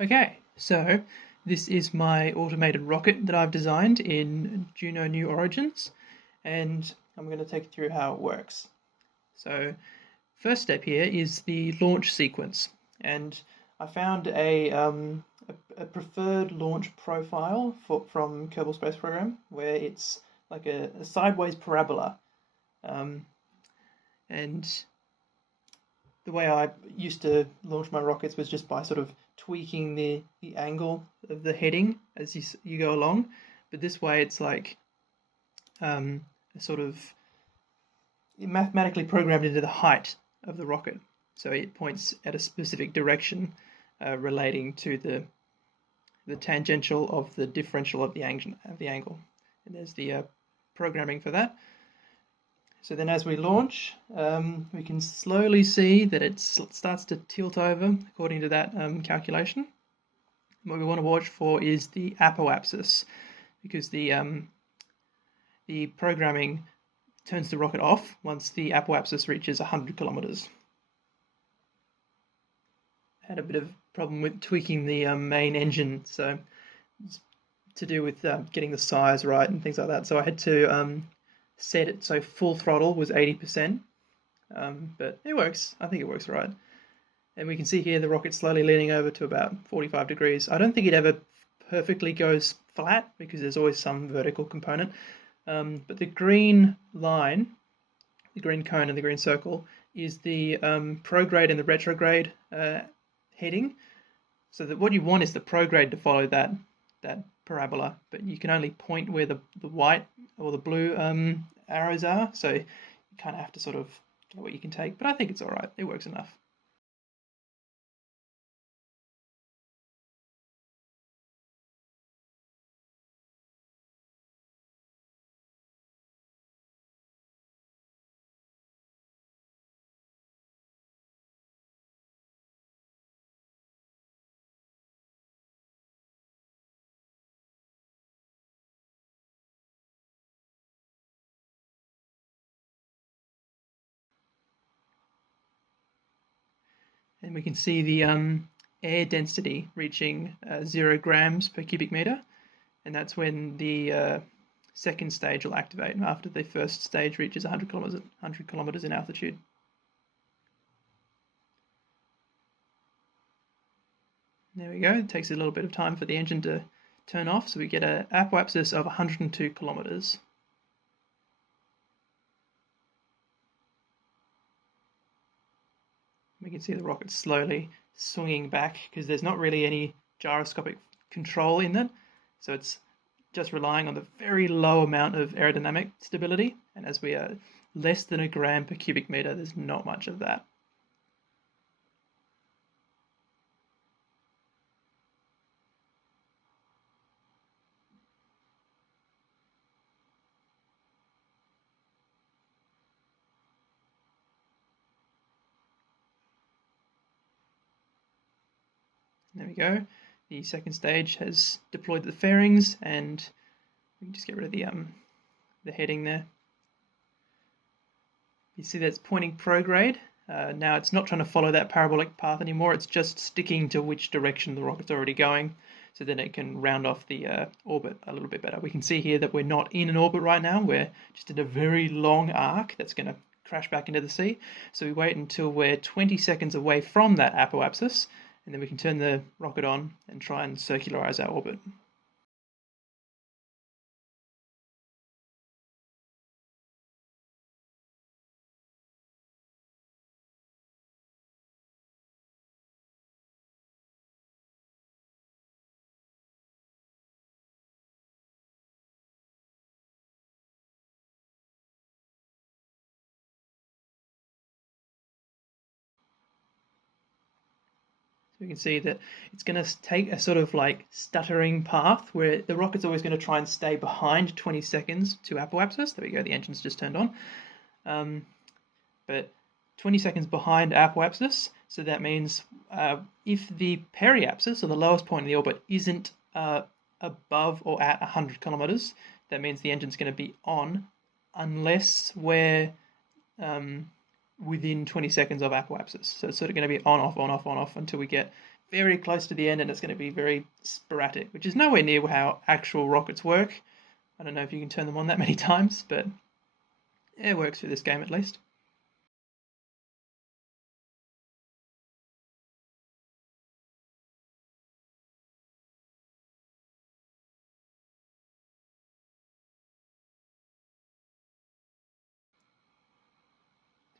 Okay, so this is my automated rocket that I've designed in Juno New Origins, and I'm going to take you through how it works. So, first step here is the launch sequence, and I found a preferred launch profile from Kerbal Space Program where it's like a sideways parabola, and the way I used to launch my rockets was just by sort of tweaking the angle of the heading as you go along. But this way, it's like a sort of mathematically programmed into the height of the rocket, so it points at a specific direction relating to the tangential of the differential of the angle. And there's the programming for that. So then as we launch, we can slowly see that it starts to tilt over according to that calculation. What we want to watch for is the apoapsis, because the programming turns the rocket off once the apoapsis reaches 100 kilometers. Had a bit of problem with tweaking the main engine, so it's to do with getting the size right and things like that. So I had to set it so full throttle was 80%, but it works. I think it works right. And we can see here the rocket slowly leaning over to about 45 degrees. I don't think it ever perfectly goes flat because there's always some vertical component, but the green line, the green cone and the green circle is the prograde and the retrograde heading. So that what you want is the prograde to follow that parabola, but you can only point where the white or the blue arrows are, so you kind of have to sort of get what you can take, but I think it's all right. It works enough. And we can see the air density reaching 0 grams per cubic meter, and that's when the second stage will activate after the first stage reaches 100 kilometers in altitude. There we go. It takes a little bit of time for the engine to turn off, so we get an apoapsis of 102 kilometers. We can see the rocket slowly swinging back because there's not really any gyroscopic control in that, so it's just relying on the very low amount of aerodynamic stability, and as we are less than a gram per cubic meter, there's not much of that. There we go. The second stage has deployed the fairings, and we can just get rid of the heading there. You see that's pointing prograde. Now it's not trying to follow that parabolic path anymore, it's just sticking to which direction the rocket's already going, so then it can round off the orbit a little bit better. We can see here that we're not in an orbit right now, we're just in a very long arc that's going to crash back into the sea. So we wait until we're 20 seconds away from that apoapsis, and then we can turn the rocket on and try and circularize our orbit. So we can see that it's going to take a sort of like stuttering path where the rocket's always going to try and stay behind 20 seconds to apoapsis. There we go, the engine's just turned on. But 20 seconds behind apoapsis, so that means if the periapsis, or the lowest point in the orbit, isn't above or at 100 kilometers, that means the engine's going to be on unless we're within 20 seconds of apoapsis. So it's sort of going to be on, off, on, off, on, off until we get very close to the end, and it's going to be very sporadic, which is nowhere near how actual rockets work. I don't know if you can turn them on that many times, but it works for this game at least.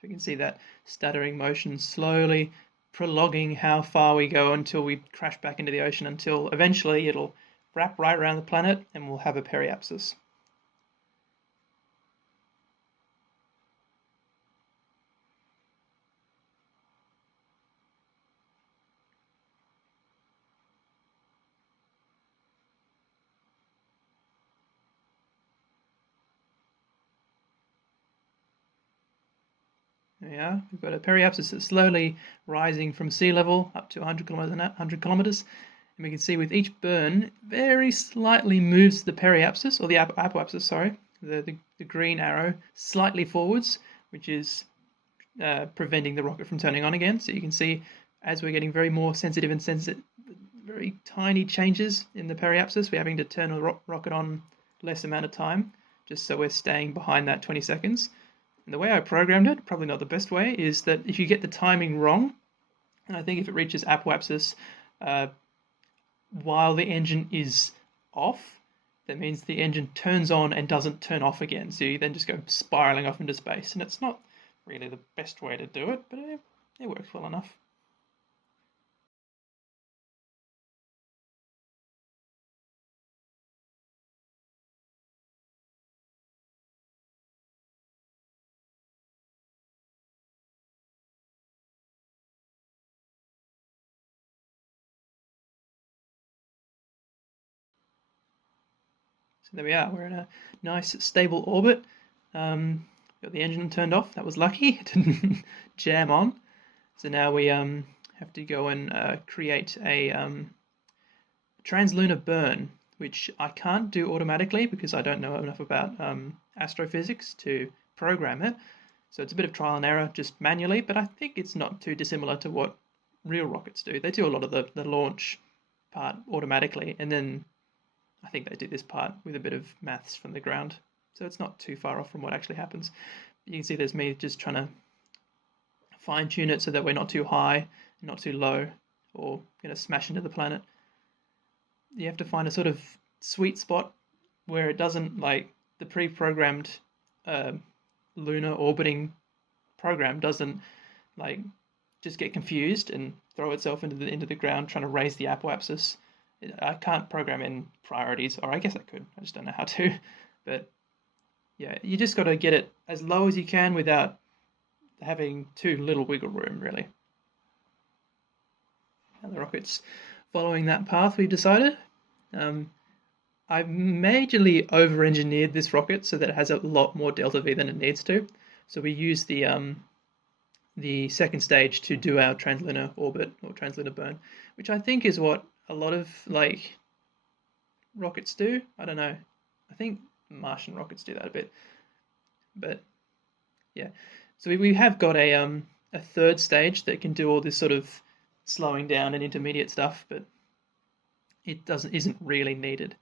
So you can see that stuttering motion slowly prolonging how far we go until we crash back into the ocean, until eventually it'll wrap right around the planet and we'll have a periapsis. There we are. We've got a periapsis that's slowly rising from sea level up to 100 kilometers. And we can see with each burn, very slightly moves the periapsis, or the apoapsis, sorry, the green arrow, slightly forwards, which is preventing the rocket from turning on again. So you can see as we're getting very more sensitive and very tiny changes in the periapsis, we're having to turn the rocket on less amount of time, just so we're staying behind that 20 seconds. And the way I programmed it, probably not the best way, is that if you get the timing wrong, and I think if it reaches apoapsis while the engine is off, that means the engine turns on and doesn't turn off again. So you then just go spiraling off into space. And it's not really the best way to do it, but it works well enough. So there we are. We're in a nice stable orbit. Got the engine turned off. That was lucky. It didn't jam on. So now we have to go and create a translunar burn, which I can't do automatically because I don't know enough about astrophysics to program it. So it's a bit of trial and error just manually, but I think it's not too dissimilar to what real rockets do. They do a lot of the launch part automatically, and then I think they do this part with a bit of maths from the ground. So it's not too far off from what actually happens. You can see there's me just trying to fine tune it so that we're not too high, not too low, or going to smash into the planet. You have to find a sort of sweet spot where it doesn't, like the pre-programmed lunar orbiting program doesn't like just get confused and throw itself into the ground trying to raise the apoapsis. I can't program in priorities, or I guess I could. I just don't know how to. But yeah, you just got to get it as low as you can without having too little wiggle room, really. And the rocket's following that path we've decided. I've majorly over-engineered this rocket so that it has a lot more delta V than it needs to. So we use the second stage to do our translunar orbit or translunar burn, which I think is what a lot of like rockets do. I don't know. I think Martian rockets do that a bit, but yeah. So we have got a third stage that can do all this sort of slowing down and intermediate stuff, but it isn't really needed.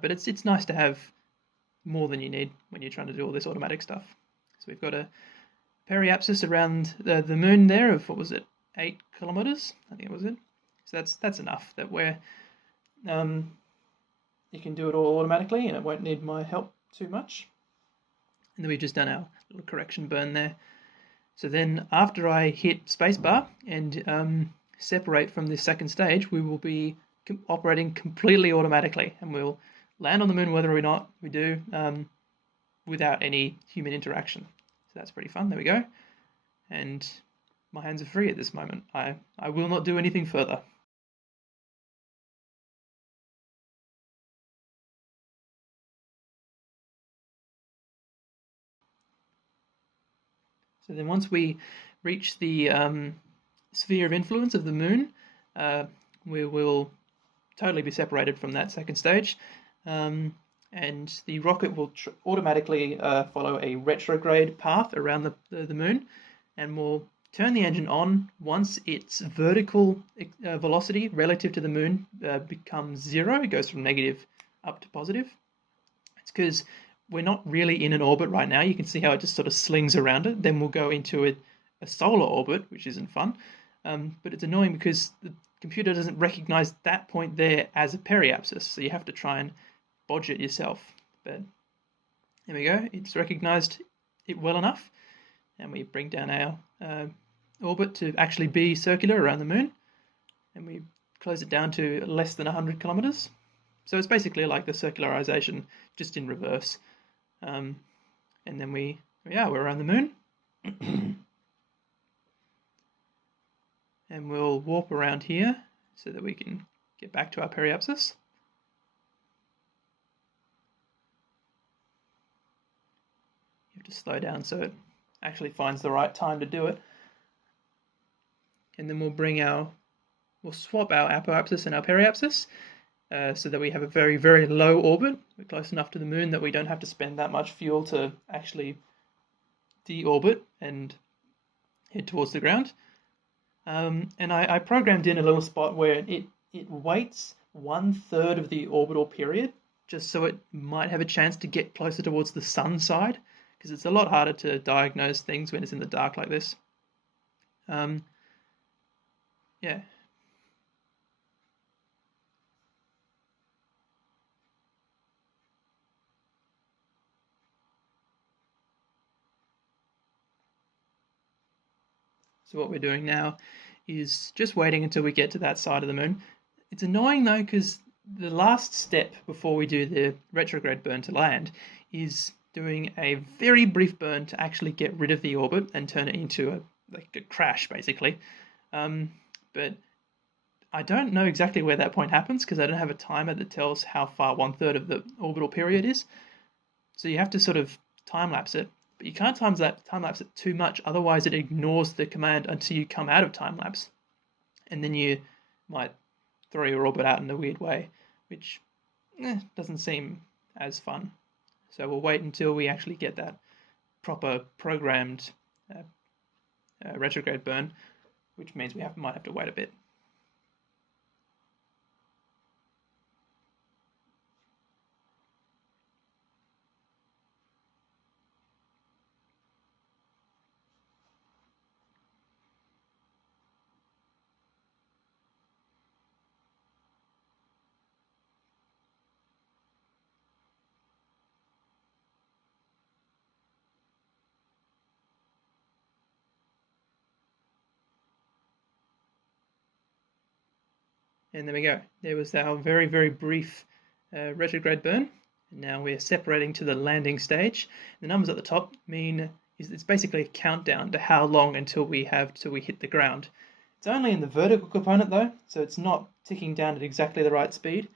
But it's nice to have more than you need when you're trying to do all this automatic stuff. So we've got a periapsis around the moon there of, what was it, 8 kilometers? I think it was it. So that's enough that we're you can do it all automatically and it won't need my help too much. And then we've just done our little correction burn there. So then after I hit spacebar and separate from this second stage, we will be operating completely automatically, and we'll land on the moon whether or not we do without any human interaction. So that's pretty fun. There we go. And my hands are free at this moment. I will not do anything further. So then once we reach the sphere of influence of the moon, we will totally be separated from that second stage. And the rocket will automatically follow a retrograde path around the moon, and will turn the engine on once its vertical velocity relative to the moon becomes 0. It goes from negative up to positive. It's because we're not really in an orbit right now. You can see how it just sort of slings around it. Then we'll go into a solar orbit, which isn't fun. But it's annoying because the computer doesn't recognize that point there as a periapsis, so you have to try and bodge it yourself. But there we go. It's recognized it well enough, and we bring down our orbit to actually be circular around the moon, and we close it down to less than 100 kilometers. So it's basically like the circularization, just in reverse. And then we're around the moon. And we'll warp around here so that we can get back to our periapsis. You have to slow down so it actually finds the right time to do it. And then we'll swap our apoapsis and our periapsis so that we have a very, very low orbit. We're close enough to the moon that we don't have to spend that much fuel to actually deorbit and head towards the ground. And I programmed in a little spot where it waits 1/3 of the orbital period, just so it might have a chance to get closer towards the sun side, because it's a lot harder to diagnose things when it's in the dark like this. Yeah. So what we're doing now is just waiting until we get to that side of the moon. It's annoying though, because the last step before we do the retrograde burn to land is doing a very brief burn to actually get rid of the orbit and turn it into a crash, basically. But I don't know exactly where that point happens because I don't have a timer that tells how far 1/3 of the orbital period is. So you have to sort of time-lapse it. But you can't time-lapse it too much, otherwise it ignores the command until you come out of time-lapse. And then you might throw your orbit out in a weird way, which doesn't seem as fun. So we'll wait until we actually get that proper programmed retrograde burn, which means we might have to wait a bit. And there we go. There was our very, very brief retrograde burn. And now we're separating to the landing stage. The numbers at the top mean it's basically a countdown to how long until we hit the ground. It's only in the vertical component though, so it's not ticking down at exactly the right speed.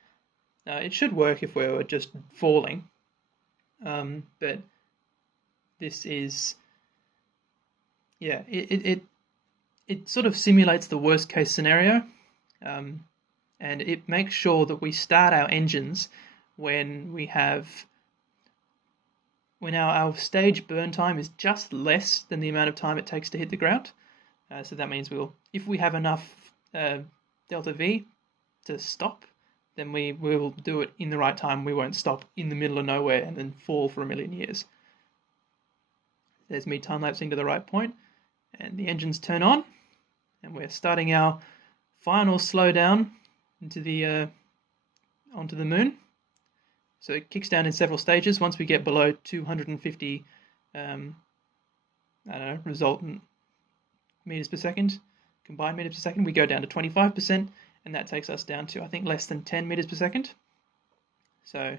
It should work if we were just falling, but this is, yeah, it sort of simulates the worst case scenario. And it makes sure that we start our engines when our stage burn time is just less than the amount of time it takes to hit the ground. So that means if we have enough delta V to stop, then we will do it in the right time. We won't stop in the middle of nowhere and then fall for 1,000,000 years. There's me time-lapsing to the right point, and the engines turn on, and we're starting our final slowdown onto the moon. So it kicks down in several stages. Once we get below 250 resultant meters per second, combined meters per second, we go down to 25%, and that takes us down to, I think, less than 10 meters per second. So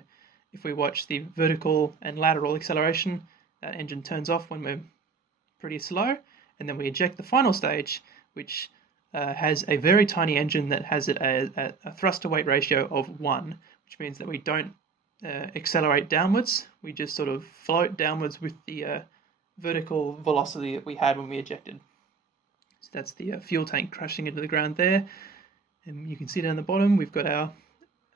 if we watch the vertical and lateral acceleration, that engine turns off when we're pretty slow, and then we eject the final stage, which has a very tiny engine that has a thrust-to-weight ratio of 1, which means that we don't accelerate downwards. We just sort of float downwards with the vertical velocity that we had when we ejected. So that's the fuel tank crashing into the ground there. And you can see down the bottom, we've got our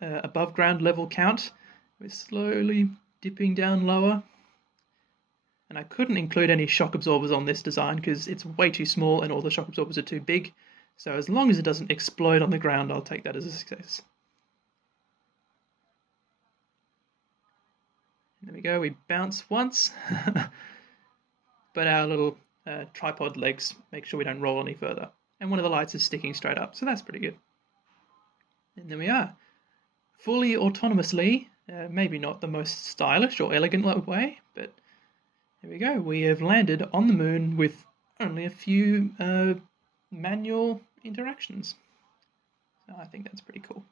above ground level count. We're slowly dipping down lower. And I couldn't include any shock absorbers on this design because it's way too small and all the shock absorbers are too big. So as long as it doesn't explode on the ground, I'll take that as a success. There we go, we bounce once, but our little tripod legs make sure we don't roll any further. And one of the lights is sticking straight up, so that's pretty good. And there we are. Fully autonomously, maybe not the most stylish or elegant way, but there we go. We have landed on the moon with only a few manual interactions. So I think that's pretty cool.